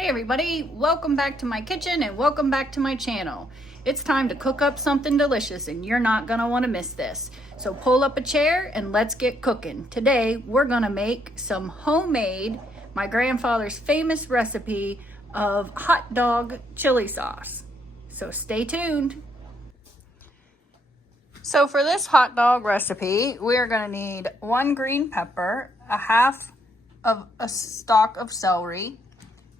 Hey everybody, welcome back to my kitchen and welcome back to my channel. It's time to cook up something delicious and you're not gonna want to miss this. So pull up a chair and let's get cooking. Today we're gonna make some homemade, my grandfather's famous recipe of hot dog chili sauce. So stay tuned. So for this hot dog recipe, we're gonna need 1 green pepper, a half of a stalk of celery,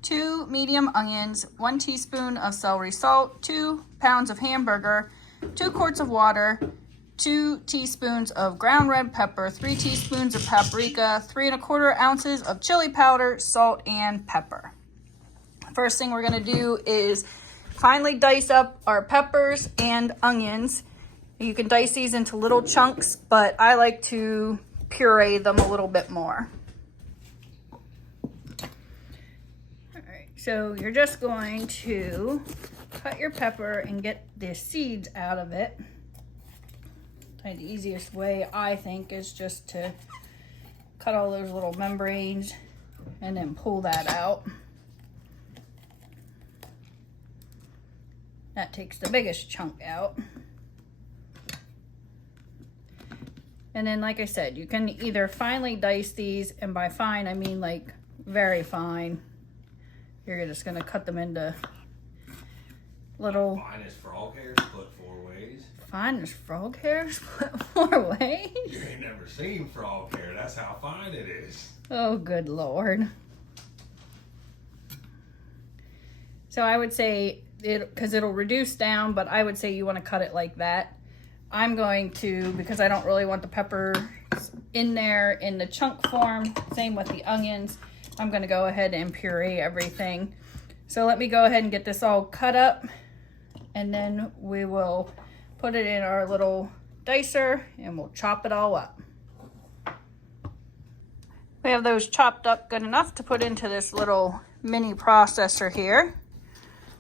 2 medium onions, 1 teaspoon of celery salt, 2 pounds of hamburger, 2 quarts of water, 2 teaspoons of ground red pepper, 3 teaspoons of paprika, 3 1/4 ounces of chili powder, salt, and pepper. First thing we're gonna do is finely dice up our peppers and onions. You can dice these into little chunks, but I like to puree them a little bit more. So you're just going to cut your pepper and get the seeds out of it. The easiest way, I think, is just to cut all those little membranes and then pull that out. That takes the biggest chunk out. And then, like I said, you can either finely dice these, and by fine, I mean like very fine. You're just gonna cut them into little. Fine as frog hairs, split 4 ways. Fine as frog hairs, split 4 ways. You ain't never seen frog hair. That's how fine it is. Oh, good Lord. So I would say because it'll reduce down, but I would say you want to cut it like that. I'm going to, because I don't really want the peppers in there in the chunk form. Same with the onions. I'm going to go ahead and puree everything. So let me go ahead and get this all cut up, and then we will put it in our little dicer and we'll chop it all up. We have those chopped up good enough to put into this little mini processor here.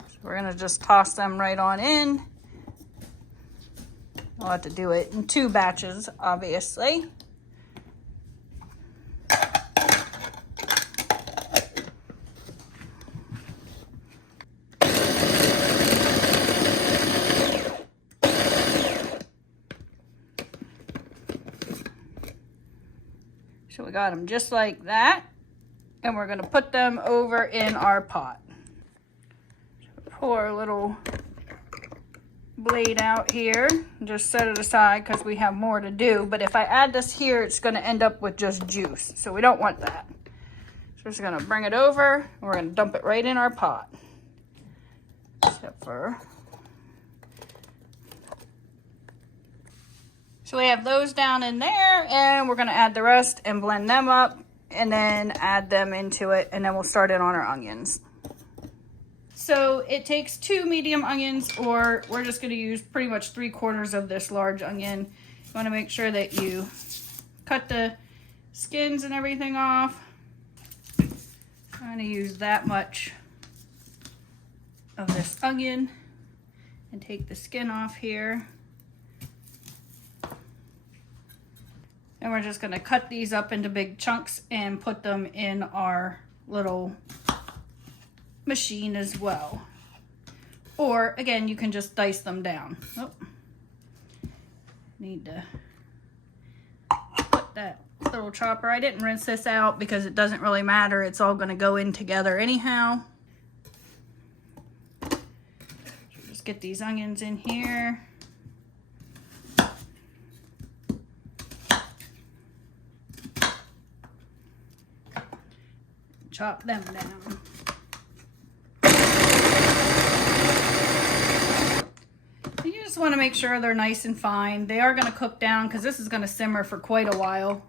So we're going to just toss them right on in. I'll have to do it in 2 batches, obviously. So we got them just like that, and we're going to put them over in our pot. So pour a little blade out here, just set it aside because we have more to do. But if I add this here, it's going to end up with just juice, so we don't want that. So we're just going to bring it over and we're going to dump it right in our pot. Except for, so we have those down in there, and we're going to add the rest and blend them up and then add them into it, and then we'll start it on our onions. So it takes 2 medium onions, or we're just going to use pretty much 3/4 of this large onion. You want to make sure that you cut the skins and everything off. I'm going to use that much of this onion and take the skin off here. And we're just going to cut these up into big chunks and put them in our little machine as well. Or again, you can just dice them down. Oh, need to put that little chopper. I didn't rinse this out because it doesn't really matter. It's all going to go in together anyhow. So just get these onions in here. Chop them down. You just want to make sure they're nice and fine. They are going to cook down because this is going to simmer for quite a while.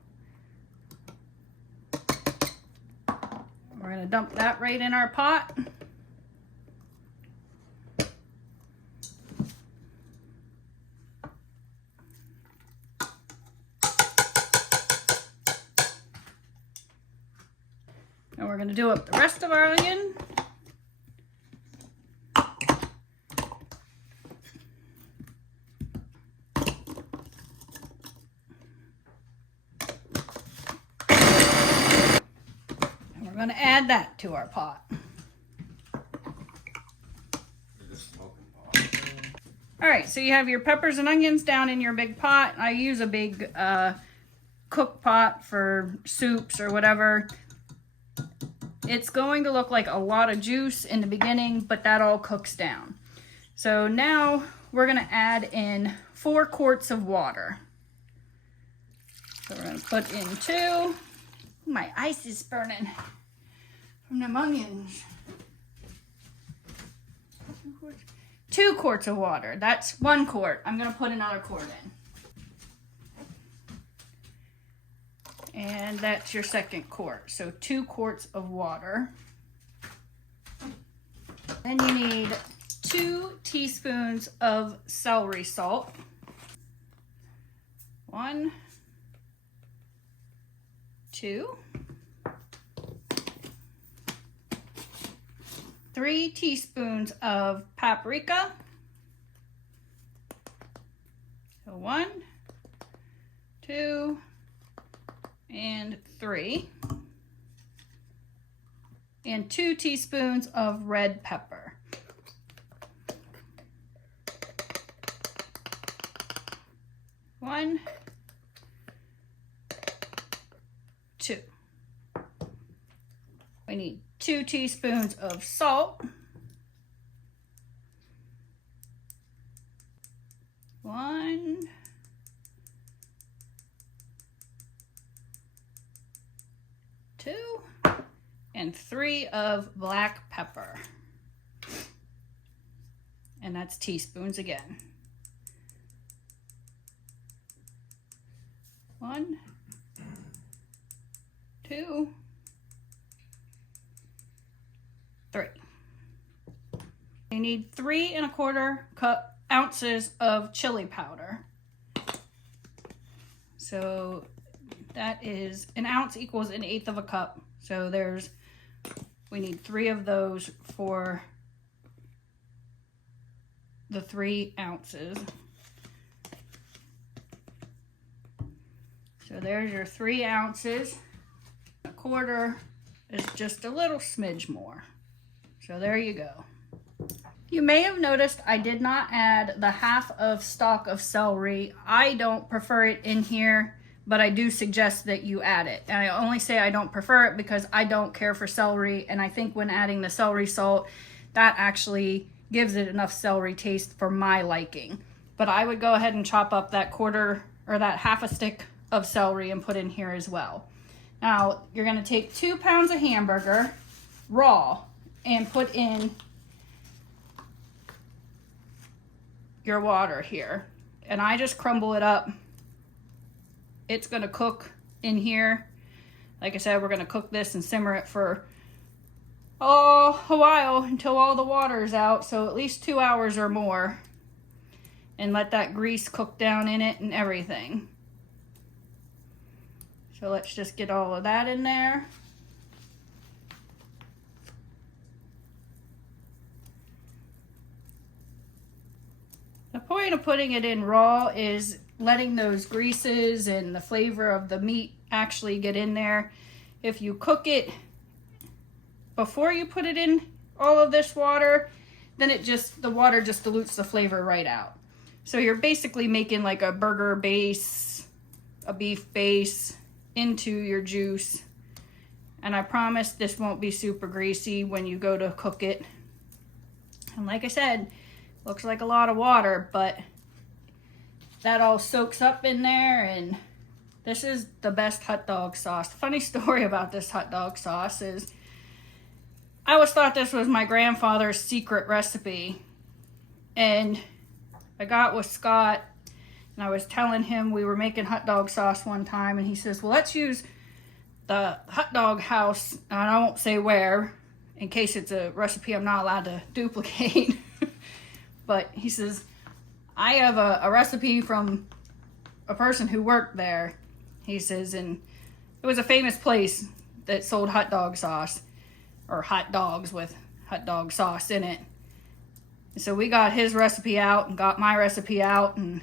We're going to dump that right in our pot. And we're going to do up the rest of our onion. And we're going to add that to our pot. All right, so you have your peppers and onions down in your big pot. I use a big cook pot for soups or whatever. It's going to look like a lot of juice in the beginning, but that all cooks down. So now we're gonna add in 4 quarts of water. So we're gonna put in 2. My ice is burning from them onions. 2 quarts of water. That's 1 quart. I'm gonna put another quart in. And that's your second quart. So 2 quarts of water. Then you need 2 teaspoons of celery salt. 1, 2, 3 teaspoons of paprika. So 1, 2, and 3. And 2 teaspoons of red pepper. 1, 2. We need 2 teaspoons of salt. 1, 2, and 3 of black pepper. And that's teaspoons again. 1, 2, 3. You need 3 1/4 ounces of chili powder. So that is, an ounce equals 1/8 cup. So we need 3 of those for the 3 ounces. So there's your 3 ounces. 1/4 is just a little smidge more. So there you go. You may have noticed I did not add the half of stalk of celery. I don't prefer it in here, but I do suggest that you add it. And I only say I don't prefer it because I don't care for celery, and I think when adding the celery salt, that actually gives it enough celery taste for my liking. But I would go ahead and chop up that 1/4 or that half a stick of celery and put in here as well. Now, you're gonna take 2 pounds of hamburger, raw, and put in your water here. And I just crumble it up. It's gonna cook in here. Like I said, we're gonna cook this and simmer it for a while until all the water is out. So at least 2 hours or more. And let that grease cook down in it and everything. So let's just get all of that in there. The point of putting it in raw is letting those greases and the flavor of the meat actually get in there. If you cook it before you put it in all of this water, then the water just dilutes the flavor right out. So you're basically making like a burger base, a beef base into your juice. And I promise this won't be super greasy when you go to cook it. And like I said, looks like a lot of water, but that all soaks up in there, and this is the best hot dog sauce. The funny story about this hot dog sauce is I always thought this was my grandfather's secret recipe, and I got with Scott and I was telling him we were making hot dog sauce one time, and he says, well, let's use the hot dog house, and I won't say where in case it's a recipe I'm not allowed to duplicate. But he says, I have a recipe from a person who worked there. He says, and it was a famous place that sold hot dog sauce, or hot dogs with hot dog sauce in it. And so we got his recipe out and got my recipe out, and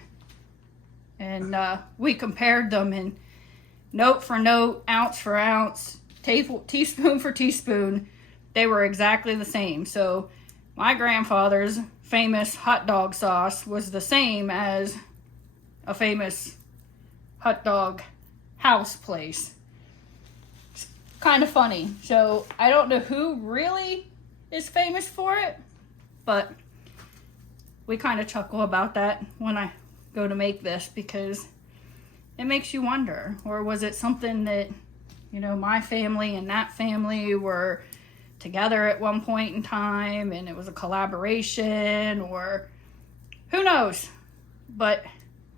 we compared them, and note for note, ounce for ounce, teaspoon for teaspoon, they were exactly the same. So my grandfather's famous hot dog sauce was the same as a famous hot dog house place. It's kind of funny. So I don't know who really is famous for it, but we kind of chuckle about that when I go to make this, because it makes you wonder, or was it something that, you know, my family and that family were together at one point in time and it was a collaboration, or who knows? But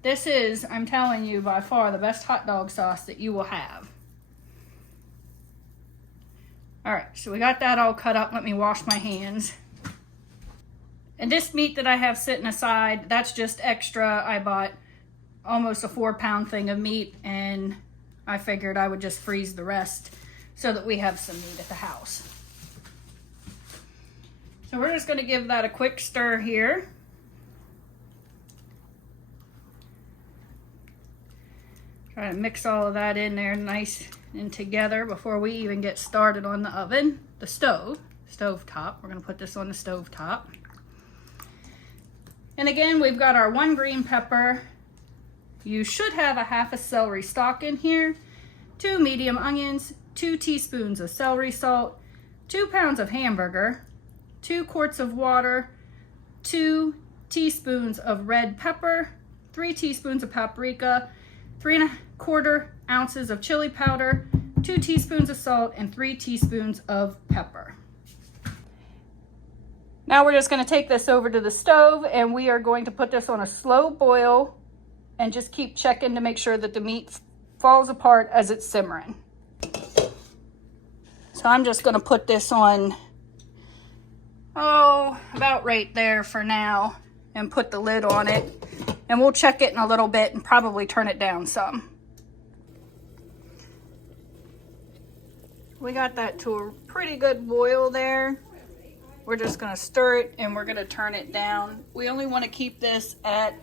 this is, I'm telling you, by far the best hot dog sauce that you will have. All right, so we got that all cut up. Let me wash my hands. And this meat that I have sitting aside, that's just extra. I bought almost a 4-pound thing of meat, and I figured I would just freeze the rest so that we have some meat at the house. So we're just going to give that a quick stir here. Try to mix all of that in there nice and together before we even get started on the oven, the stove top. We're going to put this on the stove top. And again, we've got our 1 green pepper. You should have a half a celery stalk in here, 2 medium onions, 2 teaspoons of celery salt, 2 pounds of hamburger, 2 quarts of water, 2 teaspoons of red pepper, 3 teaspoons of paprika, 3¼ ounces of chili powder, 2 teaspoons of salt, and 3 teaspoons of pepper. Now we're just going to take this over to the stove, and we are going to put this on a slow boil and just keep checking to make sure that the meat falls apart as it's simmering. So I'm just going to put this on, about right there for now, and put the lid on it, and we'll check it in a little bit and probably turn it down some. We got that to a pretty good boil there. We're just going to stir it and we're going to turn it down. We only want to keep this at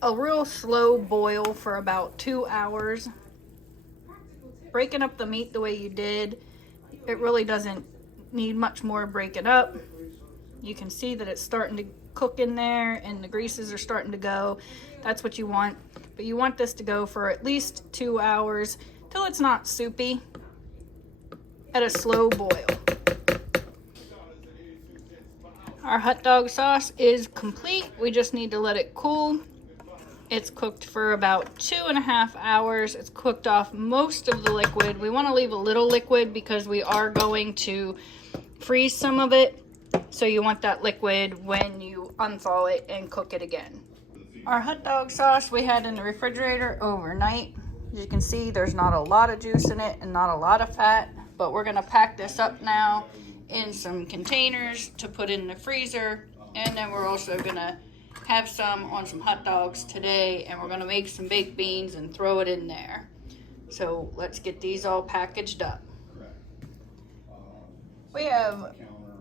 a real slow boil for about 2 hours. Breaking up the meat the way you did, it really doesn't need much more breaking up. You can see that it's starting to cook in there and the greases are starting to go. That's what you want. But you want this to go for at least 2 hours till it's not soupy at a slow boil. Our hot dog sauce is complete. We just need to let it cool. It's cooked for about 2.5 hours. It's cooked off most of the liquid. We want to leave a little liquid because we are going to freeze some of it. So you want that liquid when you unthaw it and cook it again. Our hot dog sauce we had in the refrigerator overnight. As you can see, there's not a lot of juice in it and not a lot of fat, but we're going to pack this up now in some containers to put in the freezer, and then we're also gonna have some on some hot dogs today, and we're gonna make some baked beans and throw it in there. So let's get these all packaged up. We have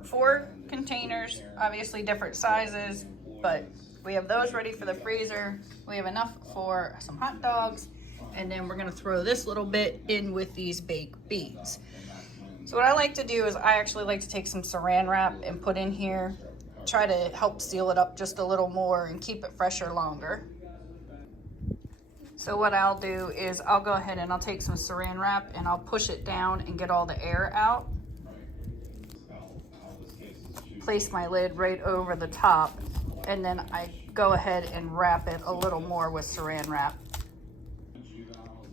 4 containers, obviously different sizes, but we have those ready for the freezer. We have enough for some hot dogs, and then we're gonna throw this little bit in with these baked beans. So what I like to do is I actually like to take some saran wrap and put in here, try to help seal it up just a little more and keep it fresher longer. So what I'll do is I'll go ahead and I'll take some saran wrap and I'll push it down and get all the air out. Place my lid right over the top, and then I go ahead and wrap it a little more with saran wrap.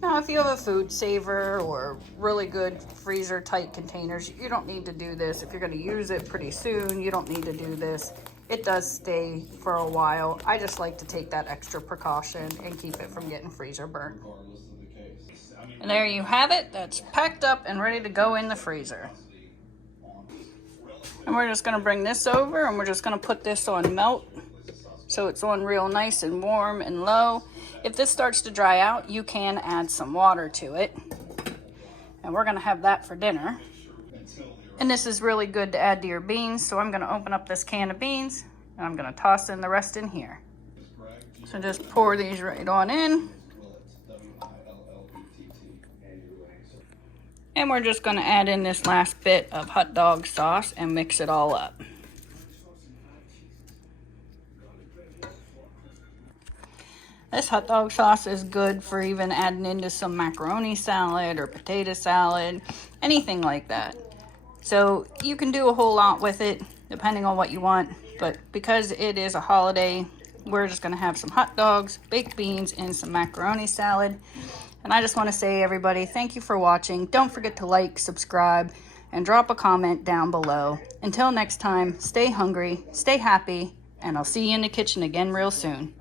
Now, if you have a food saver or really good freezer tight containers, you don't need to do this. If you're going to use it pretty soon, you don't need to do this. It does stay for a while. I just like to take that extra precaution and keep it from getting freezer burnt. And there you have it. That's packed up and ready to go in the freezer. And we're just going to bring this over and we're just going to put this on melt so it's on real nice and warm and low. If this starts to dry out, you can add some water to it. And we're going to have that for dinner. And this is really good to add to your beans. So I'm going to open up this can of beans and I'm going to toss in the rest in here. So just pour these right on in. And we're just going to add in this last bit of hot dog sauce and mix it all up. This hot dog sauce is good for even adding into some macaroni salad or potato salad, anything like that. So you can do a whole lot with it depending on what you want, but because it is a holiday, we're just gonna have some hot dogs, baked beans, and some macaroni salad. And I just want to say, everybody, thank you for watching. Don't forget to like, subscribe, and drop a comment down below. Until next time, stay hungry, stay happy, and I'll see you in the kitchen again real soon.